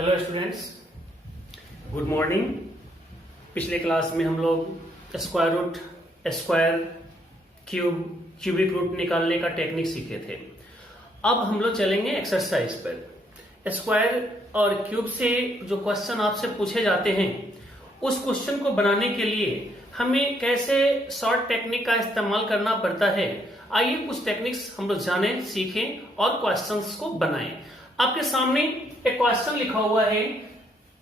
Hello students, good morning. पिछले class में हम लोग square root, square, cubic root निकालने का टेक्निक सीखे थे। अब हम लोग चलेंगे एक्सरसाइज पर। स्क्वायर और क्यूब से जो क्वेश्चन आपसे पूछे जाते हैं उस क्वेश्चन को बनाने के लिए हमें कैसे शॉर्ट टेक्निक का इस्तेमाल करना पड़ता है, आइए कुछ टेक्निक्स हम लोग जानें, सीखें और क्वेश्चंस को बनाएं। आपके सामने एक क्वेश्चन लिखा हुआ है,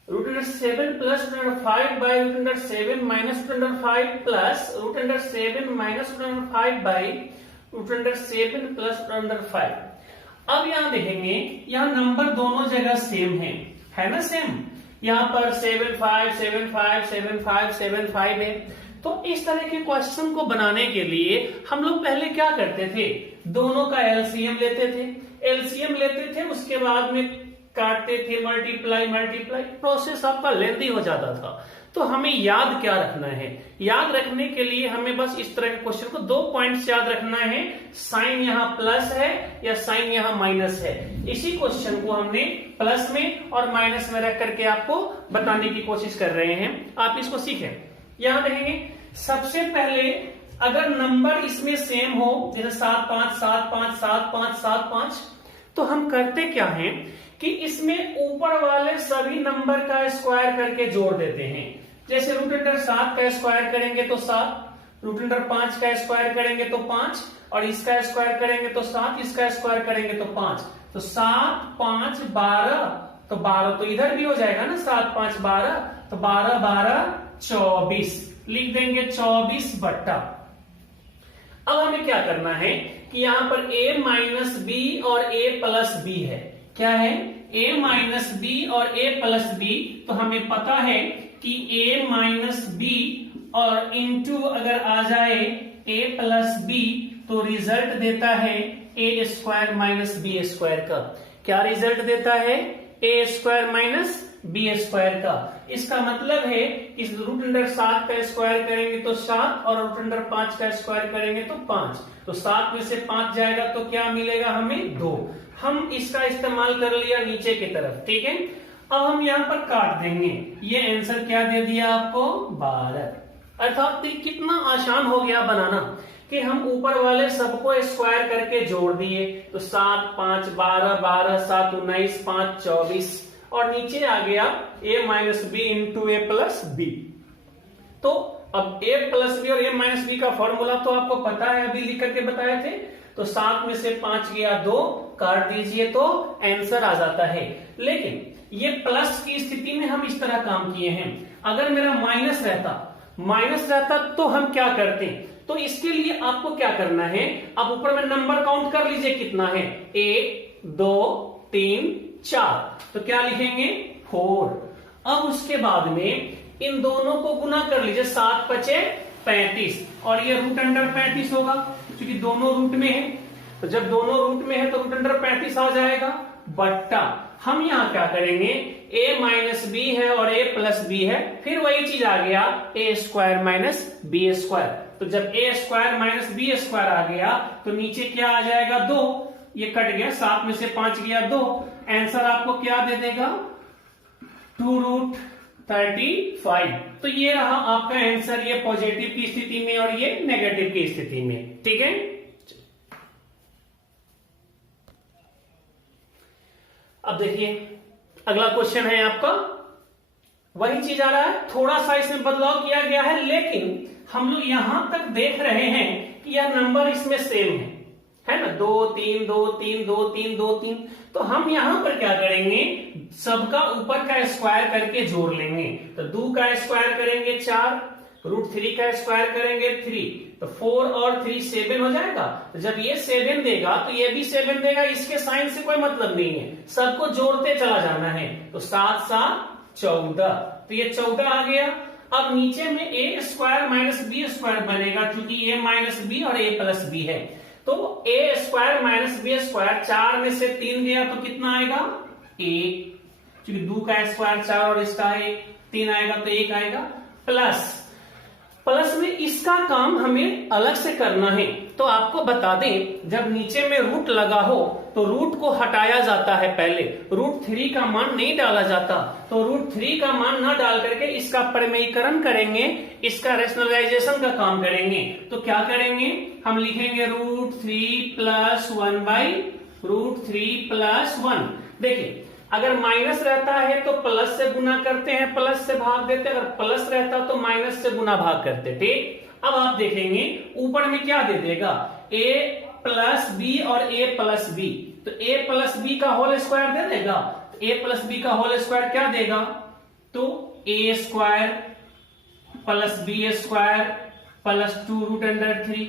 √7 plus √5 by √7 minus √5 plus √7 minus √5 by √7 plus √5। अब यहां देखेंगे, यहां नंबर दोनों जगह सेम है ना, सेम। यहां पर 7 5 7 5 7 5 7 5 है। तो इस तरह के क्वेश्चन को बनाने के लिए हम लोग पहले क्या करते थे, दोनों का एलसीएम लेते थे, उसके बाद में काटते थे, मल्टीप्लाई, प्रोसेस आपका लेंथी हो जाता था। तो हमें याद क्या रखना है, याद रखने के लिए हमें बस इस तरह के क्वेश्चन को 2 पॉइंट्स याद रखना है, साइन यहां प्लस है या साइन यहां माइनस है। इसी क्वेश्चन को हमने प्लस में और माइनस में रख करके आपको बताने की कोशिश कर रहे हैं, आप इसको सीखें। यहां देखेंगे, सबसे पहले अगर नंबर इसमें सेम हो, जैसे 7 5 7 5 7 5 7 5, तो हम करते क्या हैं कि इसमें ऊपर वाले सभी नंबर का स्क्वायर करके जोड़ देते हैं। जैसे √7 का स्क्वायर करेंगे तो 7, √5 का स्क्वायर करेंगे तो 5, और इसका स्क्वायर करेंगे तो 7, इसका स्क्वायर करेंगे तो 5। तो 7 5 12, तो 12 तो इधर भी हो जाएगा ना, 7 5 12, तो 12 12 24 लिख देंगे, 24 बट्टा। अब हमें क्या करना है कि यहां पर a माइनस बी और a प्लस बी है। क्या है, a माइनस बी और a प्लस बी। तो हमें पता है कि a माइनस बी और इंटू अगर आ जाए a प्लस बी तो रिजल्ट देता है a square minus B square का। क्या रिजल्ट देता है, a square minus B square का। इसका मतलब है कि √7 का स्क्वायर करेंगे तो 7 और √5 का स्क्वायर करेंगे तो 5। तो 7 में से 5 जाएगा तो क्या मिलेगा हमें, 2। हम इसका इस्तेमाल कर लिया नीचे की तरफ, ठीक है। अब हम यहां पर काट देंगे, ये आंसर क्या दे दिया आपको, 12। अर्थात कितना आसान हो गया बनाना कि हम ऊपर वाले सबको स्क्वायर करके जोड़ दिए। तो 7 5 12 12 7 19 5 24, और नीचे आ गया a minus b into a plus b. तो अब a प्लस बी और a माइनस बी का फॉर्मूला तो आपको पता है, अभी लिख करके बताए थे। तो 7 में से 5 गया 2, काट दीजिए तो आंसर आ जाता है। लेकिन ये प्लस की स्थिति में हम इस तरह काम किए हैं। अगर मेरा माइनस रहता तो हम क्या करते, तो इसके लिए आपको क्या करना है, आप ऊपर में नंबर काउंट कर लीजिए कितना है, 1 2 3 4। तो क्या लिखेंगे, 4। अब उसके बाद में इन दोनों को गुना कर लीजिए, 7 5 35, और ये √35 होगा क्योंकि दोनों रूट में है। तो जब दोनों रूट में है तो √35 आ जाएगा, बट्टा हम यहां क्या करेंगे, a माइनस बी है और a प्लस बी है, फिर वही चीज आ गया a square minus B square. तो जब a square minus B square आ गया तो नीचे क्या आ जाएगा, 2। ये कट गया, 7 में से 5 गया 2। आंसर आपको क्या दे देगा, 2√35। तो ये रहा आपका आंसर, ये पॉजिटिव की स्थिति में और ये नेगेटिव की स्थिति में, ठीक है। अब देखिए अगला क्वेश्चन है आपका, वही चीज आ रहा है, थोड़ा सा इसमें बदलाव किया गया है, लेकिन हम लोग यहां तक देख रहे हैं कि यह नंबर इसमें सेम है ना, 2 3 2 3 2 3 2 3। तो हम यहां पर क्या करेंगे, सबका ऊपर का स्क्वायर करके जोड़ लेंगे। तो 2 का स्क्वायर करेंगे 4, √3 का स्क्वायर करेंगे 3, तो 4 और 3 7 हो जाएगा। तो जब ये 7 देगा तो ये भी 7 देगा, इसके साइन से कोई मतलब नहीं है, सबको जोड़ते चला जाना है। तो 7 7 14, तो ये 14 आ गया। अब नीचे में a square minus B square बनेगा, क्योंकि a माइनस बी और a प्लस बी है। तो a square minus B square, 4 में से 3 गया तो कितना आएगा, 1, क्योंकि 2 का स्क्वायर 4 और इसका 3 आएगा तो 1 आएगा। प्लस में इसका काम हमें अलग से करना है। तो आपको बता दें, जब नीचे में रूट लगा हो तो तो रूट को हटाया जाता है पहले, रूट 3 का मान नहीं डाला जाता। तो रूट 3 का मान ना डाल करके इसका परिमेयीकरण करेंगे, इसका रैशनलाइजेशन का काम करेंगे। तो क्या करेंगे, हम लिखेंगे root 3 plus 1 by root 3 plus 1। देखिए अगर माइनस रहता है तो प्लस से गुना करते हैं, प्लस से भाग देते हैं, अगर प्लस रहता तो माइनस से गुना भाग करते। ठीक, अब आप देखेंगे ऊपर में क्या दे देगा, a प्लस बी और a प्लस बी। तो a प्लस बी का होल स्क्वायर दे देगा, तो a प्लस बी का होल स्क्वायर क्या देगा, तो a square plus B square plus 2 root under 3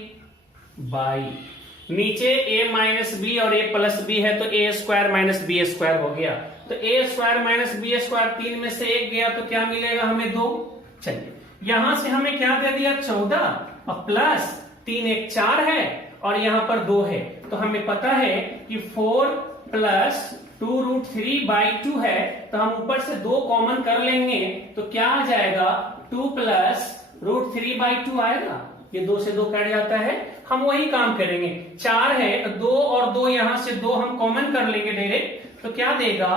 by नीचे a माइनस बी और a प्लस बी है तो a square minus B square हो गया। तो a square minus B square 3 में से 1 गया तो क्या मिलेगा हमें 2। चलिए यहां से हमें क्या दे दिया 14 और प्लस 3 1 4 है और यहां पर 2 है। तो हमें पता है कि 4 प्लस 2 रूट 3 बाई 2 है, तो हम ऊपर से 2 कॉमन कर लेंगे तो क्या आ जाएगा 2 प्लस रूट 3 बाई 2 आएगा। ये 2 से 2 कट जाता है, हम वही काम करेंगे। 4 है तो 2 और 2 यहां से 2 हम कॉमन कर लेंगे डायरेक्ट, तो क्या देगा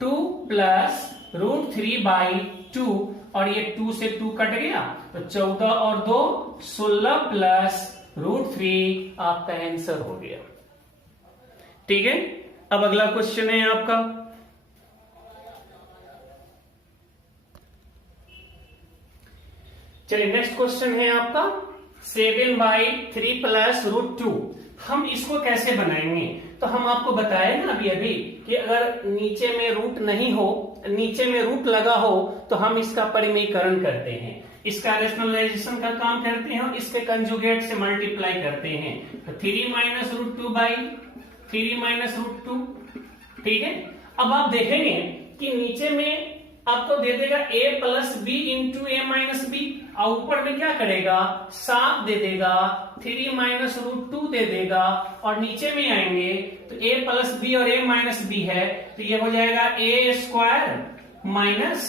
2 प्लस रूट 3 बाई 2 और ये 2 से 2 कट गया तो 14 और 2 16 प्लस रूट 3 आपका आंसर हो गया। ठीक है, अब अगला क्वेश्चन है आपका, चलिए नेक्स्ट क्वेश्चन है आपका 7 बाई 3 प्लस रूट 2। हम इसको कैसे बनाएंगे, तो हम आपको बताए ना अभी कि अगर नीचे में रूट नहीं हो, नीचे में रूट लगा हो तो हम इसका परिमेयीकरण करते हैं, इसका रैशनलाइजेशन का काम करते हैं और इसके कंजुगेट से मल्टीप्लाई करते हैं। तो 3 minus root 2 by 3 minus root 2। ठीक है, अब आप देखेंगे कि नीचे में आपको दे देगा a plus B into a minus b और ऊपर में क्या करेगा 7 दे देगा, 3 माइनस रूट 2 दे देगा और नीचे में आएंगे तो a प्लस बी और a माइनस बी है तो ये हो जाएगा a square minus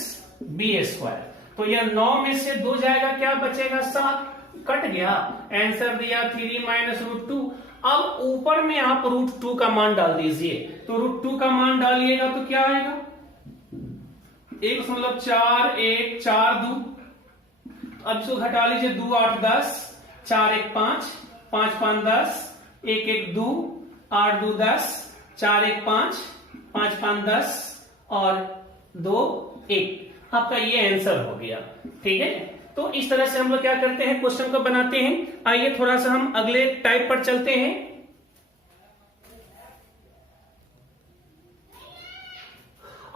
B square. तो यह 9 में से 2 जाएगा, क्या बचेगा 7, कट गया, आंसर दिया 3 माइनस रूट 2। अब ऊपर में आप रूट 2 का मान डाल दीजिए, तो रूट 2 का मान डालिएगा तो क्या आएगा 1.4 1 4 2। अब इसको घटा लीजिए, 2 8 10 4 1 5 5 5 10 1 1 2 8 2 10 4 1 5 5 5 10 और 2 1। आपका ये आंसर हो गया। ठीक है, तो इस तरह से हम लोग क्या करते हैं क्वेश्चन को बनाते हैं। आइए थोड़ा सा हम अगले टाइप पर चलते हैं।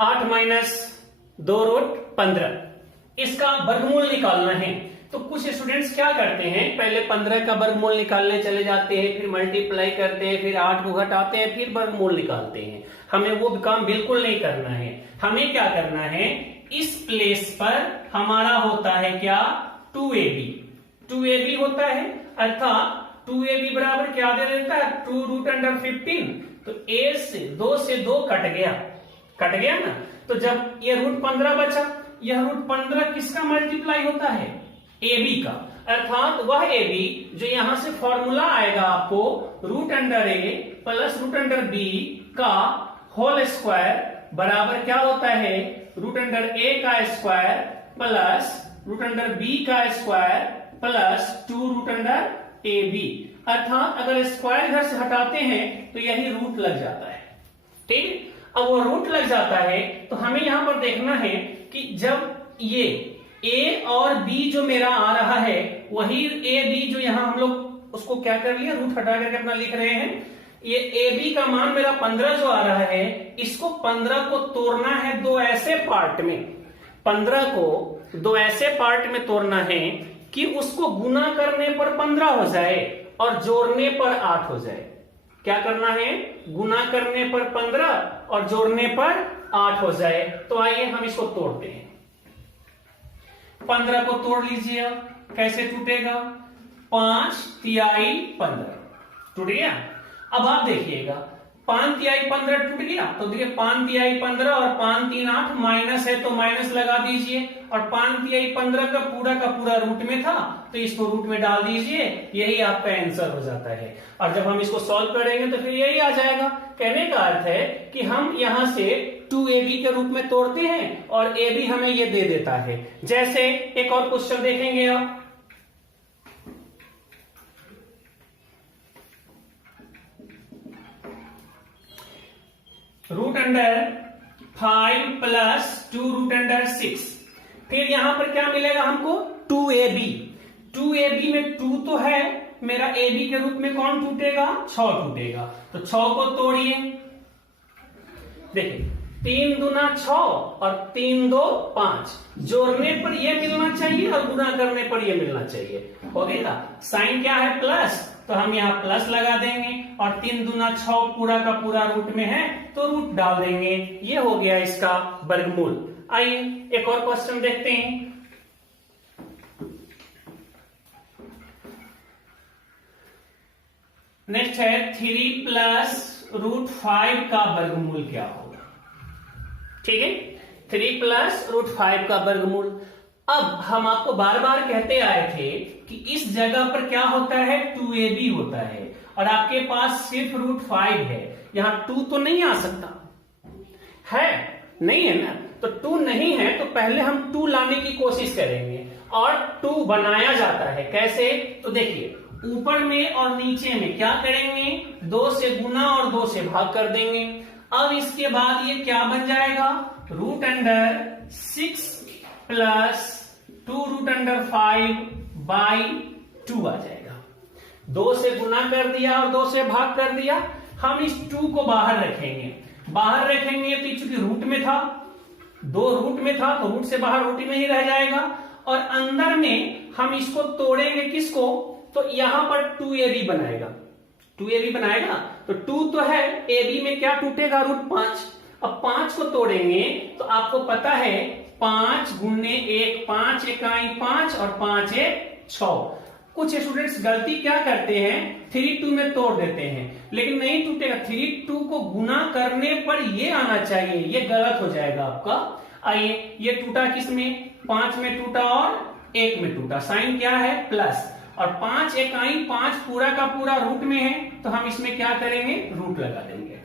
8 माइनस 2 रूट 15, इसका वर्गमूल निकालना है। तो कुछ स्टूडेंट्स क्या करते हैं, पहले 15 का वर्गमूल निकालने चले जाते हैं, फिर मल्टीप्लाई करते हैं, फिर 8 को घटाते हैं, फिर वर्गमूल निकालते हैं। हमें वो काम बिल्कुल नहीं करना है। हमें क्या करना है, इस प्लेस पर हमारा होता है क्या 2ab, 2ab होता है, अर्थात 2ab बराबर क्या दे देता है 2 रूट अंडर 15। तो a से 2 कट गया ना, तो जब ये रूट 15 बचा, यह रूट 15 किसका मल्टीप्लाई होता है ab का, अर्थात वह ab जो यहां से फॉर्मूला आएगा आपको root under a plus root under b का होल स्क्वायर बराबर क्या होता है रूट अंडर a का square plus root under b का square plus 2 root under ab। अर्थात अगर स्क्वायर इधर से हटाते हैं तो यही रूट लग जाता है। ठीक, अब वो रूट लग जाता है तो हमें यहां पर देखना है कि जब ये a और b जो मेरा आ रहा है वही a b जो यहां हम लोग उसको क्या कर लिया रूट हटा करके अपना लिख रहे हैं, ये a b का मान मेरा 15 जो आ रहा है, इसको 15 को तोड़ना है 2 ऐसे पार्ट में, 15 को 2 ऐसे पार्ट में तोड़ना है कि उसको गुना करने पर 15 हो जाए और जोड़ने पर 8 हो जाए। क्या करना है, गुना करने पर 15 और जोड़ने पर 8 हो जाए। तो आइए हम इसको तोड़ते हैं। 15 को तोड़ लीजिए, कैसे टूटेगा 5 तिहाई 15 टूट गया। अब आप देखिएगा 5 तिहाई 15 टूट गया, तो देखिए 5 तिहाई 15 और 5 3 8, माइनस है तो माइनस लगा दीजिए, और 5 तिहाई 15 का पूरा रूट में था तो इसको रूट में डाल दीजिए, यही आपका आंसर हो जाता है। और जब हम इसको सॉल्व करेंगे तो फिर यही आ जाएगा। कहने का अर्थ है कि हम यहां से 2ab के रूप में तोड़ते हैं और ab हमें ये दे देता है। जैसे एक और क्वेश्चन देखेंगे आप, root under 5 plus 2 root under 6, फिर यहां पर क्या मिलेगा हमको 2ab। 2ab में 2 तो है, मेरा ab के रूप में कौन टूटेगा, 6 टूटेगा, तो 6 को तोड़िए, देखिए 3 दूना 6 और 3 दो 5, जोड़ने पर ये मिलना चाहिए और गुणा करने पर ये मिलना चाहिए, हो गया। साइन क्या है, प्लस, तो हम यहाँ प्लस लगा देंगे, और 3 दूना 6 पूरा का पूरा रूट में है तो रूट डाल देंगे, ये हो गया इसका वर्गमूल। आइए एक और क्वेश्चन देखते हैं। नेक्स्ट है 3 प्लस रूट 5 का वर्गमूल क्या होगा। ठीक है, 3 प्लस रूट 5 का वर्गमूल। अब हम आपको बार बार कहते आए थे कि इस जगह पर क्या होता है, 2ab होता है, और आपके पास सिर्फ रूट 5 है, यहां 2 तो नहीं आ सकता है, नहीं है ना, तो 2 नहीं है तो पहले हम 2 लाने की कोशिश करेंगे, और 2 बनाया जाता है कैसे, तो देखिए ऊपर में और नीचे में क्या करेंगे, 2 से गुना और 2 से भाग कर देंगे। अब इसके बाद ये क्या बन जाएगा, root under 6 plus 2 root under 5 by 2 आ जाएगा। 2 से गुना कर दिया और 2 से भाग कर दिया, हम इस 2 को बाहर रखेंगे, बाहर रखेंगे तो चूंकि रूट में था, 2 रूट में था तो रूट से बाहर रूट में ही रह जाएगा, और अंदर में हम इसको तोड़ेंगे किसको, तो यहां पर 2ab बनाएगा, 2ab बनाएगा, तो 2 तो है, ab में क्या टूटेगा, रूट 5। अब 5 को तोड़ेंगे तो आपको पता है 5 गुणे 1 5 इकाई 5 और 5 1 6। कुछ स्टूडेंट्स गलती क्या करते हैं, 3 2 में तोड़ देते हैं, लेकिन नहीं टूटेगा, 3 2 को गुना करने पर ये आना चाहिए, ये गलत हो जाएगा आपका। आइए ये टूटा किसमें, 5 में टूटा और 1 में टूटा, साइन क्या है, प्लस, और 5 इकाई 5 पूरा का पूरा रूट में है तो हम इसमें क्या करेंगे, रूट लगा देंगे।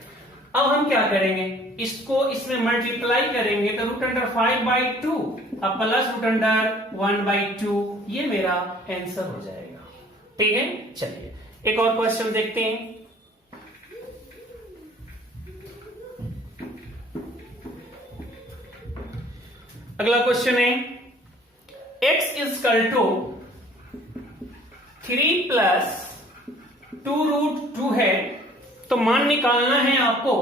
अब हम क्या करेंगे, इसको इसमें मल्टीप्लाई करेंगे तो रूट अंडर 5/2 अब प्लस रूट अंडर 1/2, ये मेरा आंसर हो जाएगा। ठीक है, चलिए एक और क्वेश्चन देखते हैं। अगला क्वेश्चन है x equal to 3 plus 2 root 2 है, तो मान निकालना है आपको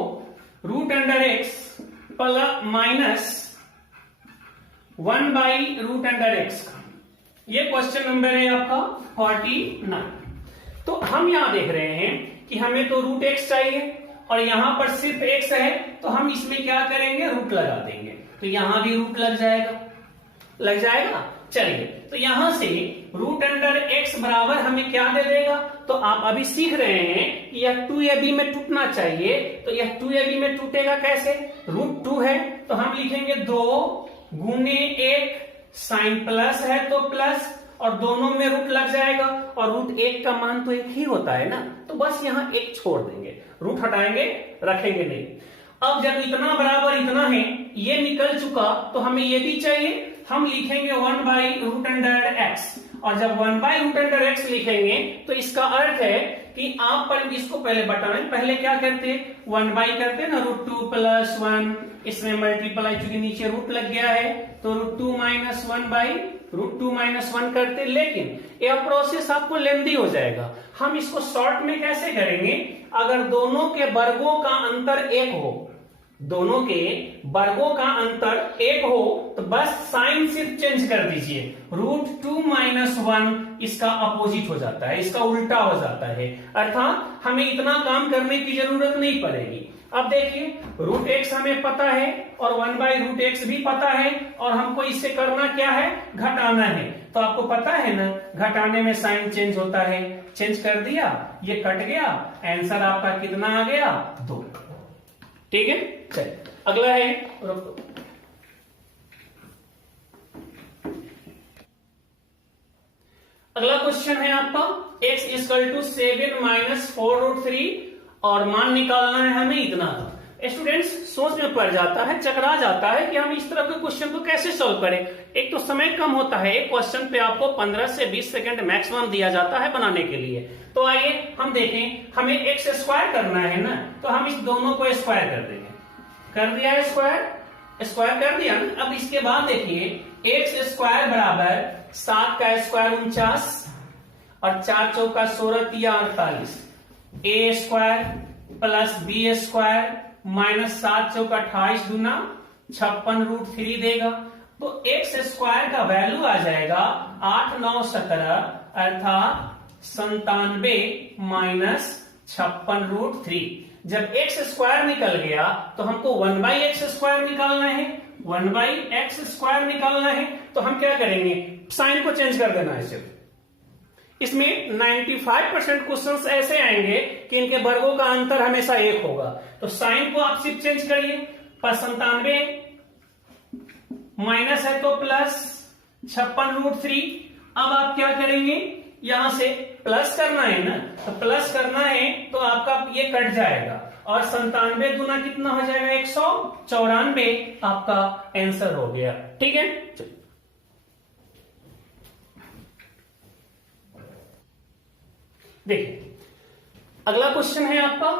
root under x plus minus 1 by root under x का। ये क्वेश्चन नंबर है आपका 49। तो हम यहां देख रहे हैं कि हमें तो रूट x चाहिए और यहां पर सिर्फ x है, तो हम इसमें क्या करेंगे, रूट लगा देंगे, तो यहां भी रूट लग जाएगा। चलिए तो यहां से रूट अंडर x बराबर हमें क्या दे देगा, तो आप अभी सीख रहे हैं कि यह 2ab में टूटना चाहिए, तो यह 2ab में टूटेगा कैसे, रूट 2 है तो हम लिखेंगे 2 गुने 1, साइन प्लस है तो प्लस, और दोनों में रूट लग जाएगा, और रूट 1 का मान तो 1 ही होता है ना, तो बस यहां 1 छोड़ देंगे, रूट हटाएंगे, रखेंगे नहीं। अब जब इतना बराबर इतना है, ये निकल चुका, तो हमें ये भी चाहिए, हम लिखेंगे 1 बाई रूट अंडर x, और जब 1 बाई रूट अंडर x लिखेंगे तो इसका अर्थ है कि आप पर इसको पहले बटाएं, पहले क्या करते, 1 बाई करते ना, रूट 2 प्लस 1, इसमें मल्टीप्लाई, चूंकि नीचे रूट लग गया है तो root 2 minus 1 by root 2 minus 1 करते, लेकिन यह प्रोसेस आपको लेंदी हो जाएगा। हम इसको शॉर्ट में कैसे करेंगे, अगर दोनों के वर्गों का अंतर 1 हो, दोनों के वर्गों का अंतर 1 हो तो बस साइन सिर्फ चेंज कर दीजिए, रूट 2 माइनस 1 इसका अपोजिट हो जाता है, इसका उल्टा हो जाता है, अर्थात हमें इतना काम करने की जरूरत नहीं पड़ेगी। अब देखिए रूट x हमें पता है और 1 बाई रूट x भी पता है, और हमको इससे करना क्या है, घटाना है, तो आपको पता है ना घटाने में साइन चेंज होता है, चेंज कर दिया, ये कट गया, आंसर आपका कितना आ गया 2। ठीक है, चलिए अगला है, रुको। अगला क्वेश्चन है आपका x इक्वल टू 7 माइनस 4√3 और मान निकालना है हमें इतना का। स्टूडेंट्स सोच में पड़ जाता है, चकरा जाता है कि हम इस तरह के क्वेश्चन को कैसे सॉल्व करें। एक तो समय कम होता है, एक क्वेश्चन पे आपको 15 से 20 सेकंड मैक्सिमम दिया जाता है बनाने के लिए। तो आइए हम देखें, हमें एक्स स्क्वायर करना है ना, तो हम इस दोनों को स्क्वायर कर देंगे। कर दिया स्क्वायर, स्क्वायर कर दिया ना। अब इसके बाद देखिए एक्स स्क्वायर बराबर 7 का स्क्वायर 49 और 4 चौका 16 तिया 48, A square plus B square minus 7 चौका 28 दूना 56√3 देगा। तो एक्स स्क्वायर का वैल्यू आ जाएगा 8 9 17 अर्थात 97 माइनस 56√3। जब एक्स स्क्वायर निकल गया तो हमको 1/x स्क्वायर निकालना है, 1/x स्क्वायर निकालना है। तो हम क्या करेंगे, साइन को चेंज कर देना है सिर्फ। इसमें 95% क्वेश्चंस ऐसे आएंगे कि इनके वर्गों का अंतर हमेशा 1 होगा। तो साइन को आप सिर्फ चेंज करिए, 97 माइनस है तो प्लस 56√3। अब आप क्या करेंगे, यहां से प्लस करना है ना, तो प्लस करना है तो आपका ये कट जाएगा और 97 गुना कितना हो जाएगा 194 आपका आंसर हो गया। ठीक है, देखिए अगला क्वेश्चन है आपका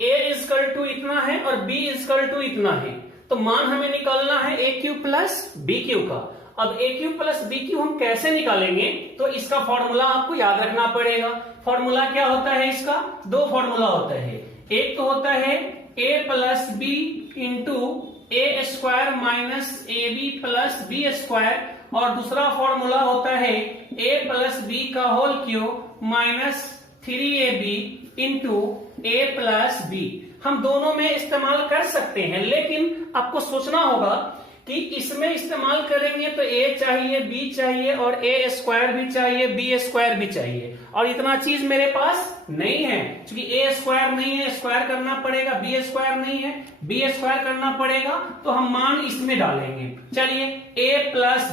a इजकल टू इतना है और b इजकल टू इतना है। तो मान हमें निकालना है ए क्यू प्लस बी क्यू का। अब ए क्यू प्लस बी क्यू हम कैसे निकालेंगे, तो इसका फॉर्मूला आपको याद रखना पड़ेगा। फॉर्मूला क्या होता है इसका, 2 फॉर्मूला होता है। एक तो होता है a plus B into A square minus A B plus B square, और दूसरा फॉर्मूला होता है a प्लस बी का whole cube minus 3ab into A plus B. हम दोनों में इस्तेमाल कर सकते हैं, लेकिन आपको सोचना होगा कि इसमें इस्तेमाल करेंगे तो a चाहिए, b चाहिए और a स्क्वायर भी चाहिए, b स्क्वायर भी चाहिए, और इतना चीज मेरे पास नहीं है। क्योंकि a स्क्वायर नहीं है, स्क्वायर करना पड़ेगा, b स्क्वायर नहीं है, b स्क्वायर करना पड़ेगा, तो हम मान इसमें डालेंगे। चलिए a प्लस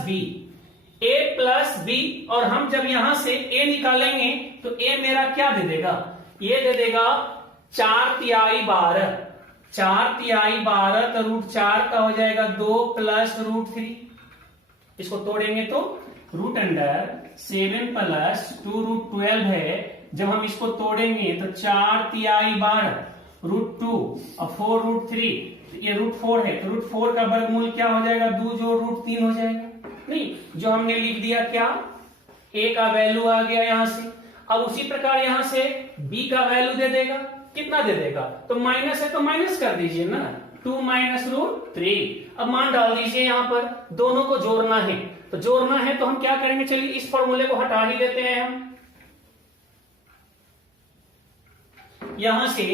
बी, और हम जब यहां से a निकालेंगे तो a मेरा क्या दे देगा, ये दे देगा 4/12, 4/12 तो √4 का हो जाएगा 2 प्लस √3। इसको तोड़ेंगे तो √7 प्लस 2√12 है। जब हम इसको तोड़ेंगे तो 4/12 √2 और 4√3, ये √4 है तो √4 का वर्गमूल क्या हो जाएगा, 2 जोड़ √3 हो जाएगा। नहीं, जो हमने लिख दिया क्या, a का वैल्यू आ गया यहां से। अब उसी प्रकार यहां से b का वैल्यू दे देगा, कितना दे देगा, तो माइनस है तो माइनस कर दीजिए ना, 2 माइनस √3। अब मान डाल दीजिए यहां पर, दोनों को जोड़ना है। तो जोड़ना है तो हम क्या करेंगे, चलिए इस फॉर्मूले को हटा ही देते हैं हम। यहां से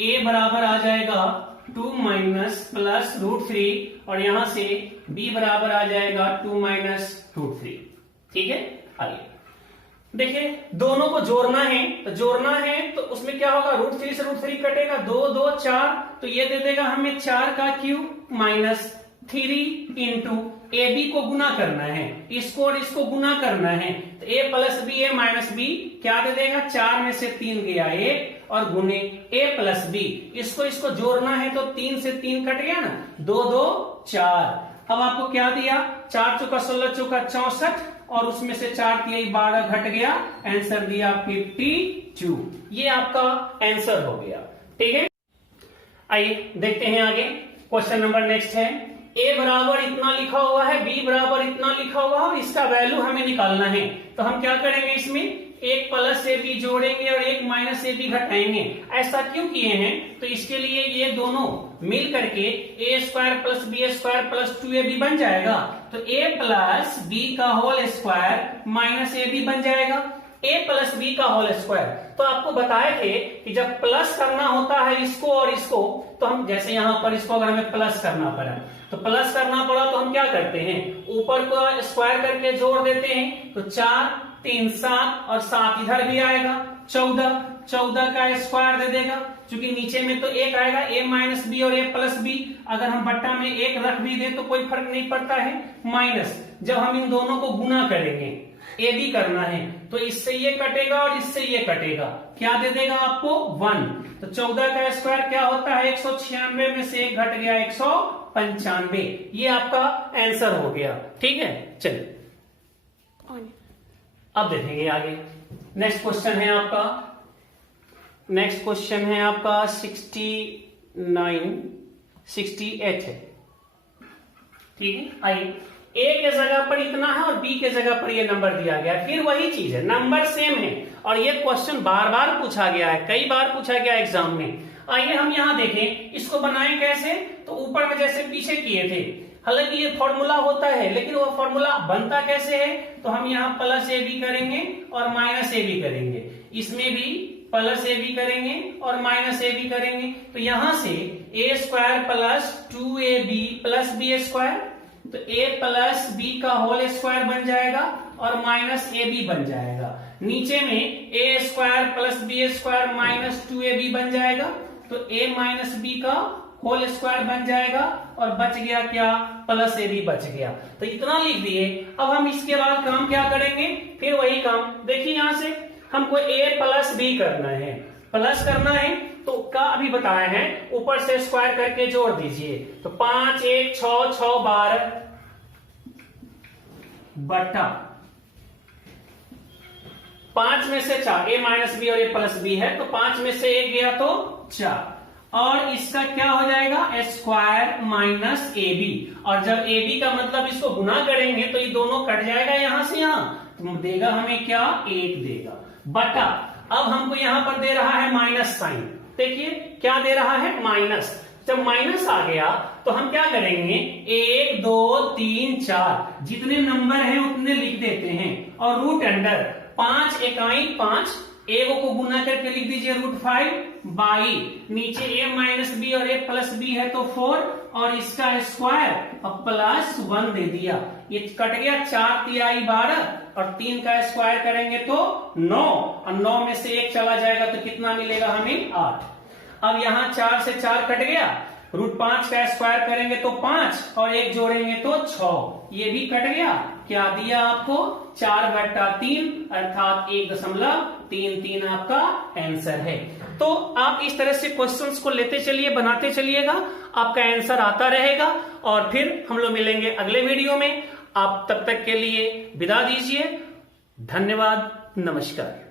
a बराबर आ जाएगा 2 माइनस प्लस √3 और यहां से b बराबर आ जाएगा 2 माइनस √3। ठीक है, आइए देखिए दोनों को जोड़ना है, तो जोड़ना है तो उसमें क्या होगा, √3 से √3 कटेगा, 2 2 4, तो ये दे देगा हमें 4 का cube minus 3 into a b को गुना करना है, इसको और इसको गुना करना है। तो a plus b a minus b क्या दे देगा, 4 में से 3 गया 1 और गुने a प्लस बी, इसको जोड़ना है तो 3 से 3 कट गया ना, 2 2 4। अब आपको क्या दिया, 4 चौका 16 चौका 64 और उसमें से 4 3 12 घट गया, आंसर दिया 52। ये आपका आंसर हो गया। ठीक है, आइए देखते हैं आगे। क्वेश्चन नंबर नेक्स्ट है, a बराबर इतना लिखा हुआ है, b बराबर इतना लिखा हुआ है और इसका वैल्यू हमें निकालना है। तो हम क्या करेंगे, इसमें एक प्लस ए बी जोड़ेंगे और एक माइनस ए बी घटाएंगे। ऐसा क्यों किए हैं, तो इसके लिए ये दोनों मिल करके A square plus B square plus 2ab बन जाएगा। तो a प्लस बी का whole square minus A B बन जाएगा, a प्लस बी का होल स्क्वायर। तो आपको बताए थे कि जब प्लस करना होता है इसको और इसको, तो हम जैसे यहां पर इसको अगर हमें प्लस करना पड़ा, तो प्लस करना पड़ा तो हम क्या करते हैं, ऊपर को स्क्वायर करके जोड़ देते हैं। तो 4 3 7 और 7 इधर भी आएगा, 14, 14 का स्क्वायर दे देगा, क्योंकि नीचे में तो एक आएगा, a माइनस बी और a प्लस बी, अगर हम बट्टा में एक रख भी दे तो कोई फर्क नहीं पड़ता है, माइनस जब हम इन दोनों को गुना करेंगे, ए बी करना है, तो इससे ये कटेगा और इससे ये कटेगा, क्या दे देगा आपको 1। तो 14 का स्क्वायर क्या होता है 196 में से एक घट गया 195, ये आपका आंसर हो गया। ठीक है, चलिए अब देखेंगे आगे। नेक्स्ट क्वेश्चन है आपका 68 है। ठीक है, आइए, ए के जगह पर इतना है और बी के जगह पर ये नंबर दिया गया है, फिर वही चीज है, नंबर सेम है और ये क्वेश्चन बार बार पूछा गया है, कई बार पूछा गया एग्जाम में। आइए हम यहां देखें इसको बनाएं कैसे, तो ऊपर में जैसे पीछे किए थे, हालांकि ये फॉर्मूला होता है लेकिन वो फॉर्मूला बनता कैसे है, तो हम यहाँ प्लस ए बी करेंगे और माइनस ए बी करेंगे, इसमें भी प्लस ए बी करेंगे और माइनस ए बी करेंगे, तो यहां से A square plus 2ab plus B square, तो a प्लस बी का होल स्क्वायर बन जाएगा और माइनस ए बी बन जाएगा, नीचे में a square plus B square minus 2ab बन जाएगा, तो a माइनस बी का होल स्क्वायर बन जाएगा और बच गया क्या, प्लस ए बी बच गया। तो इतना लिख दिए। अब हम इसके बाद काम क्या करेंगे, फिर वही काम, देखिए यहां से हमको a प्लस बी करना है, प्लस करना है तो का अभी बताया है, ऊपर से स्क्वायर करके जोड़ दीजिए, तो 5 1 6 6 12 बटा 5 में से 4, a माइनस बी और a प्लस बी है, तो 5 में से 1 गया तो 4, और इसका क्या हो जाएगा स्क्वायर माइनस ए बी, और जब ए बी का मतलब इसको गुना करेंगे तो ये दोनों कट जाएगा यहां से यहां, तो देगा हमें क्या 1 देगा, बटा अब हमको यहां पर दे रहा है माइनस साइन, देखिए क्या दे रहा है माइनस, जब माइनस आ गया तो हम क्या करेंगे 1 2 3 4 जितने नंबर हैं उतने लिख देते हैं, और रूट अंडर 5 इकाई 5, एगो को गुना करके लिख दीजिए √5 बाई नीचे a माइनस बी और a प्लस बी है तो 4, और इसका स्क्वायर अब प्लस 1 दे दिया, ये कट गया 4 तिहाई 12 और 3 का स्क्वायर करेंगे तो 9, और 9 में से 1 चला जाएगा तो कितना मिलेगा हमें 8। अब यहाँ 4 से 4 कट गया, √5 का स्क्वायर करेंगे तो 5 और 1 जोड़ेंगे तो 6, ये भी कट गया, क्या दिया आपको 4/3 अर्थात 1.33 आपका आंसर है। तो आप इस तरह से क्वेश्चंस को लेते चलिए, बनाते चलिएगा, आपका आंसर आता रहेगा, और फिर हम लोग मिलेंगे अगले वीडियो में। आप तब तक के लिए विदा दीजिए, धन्यवाद, नमस्कार।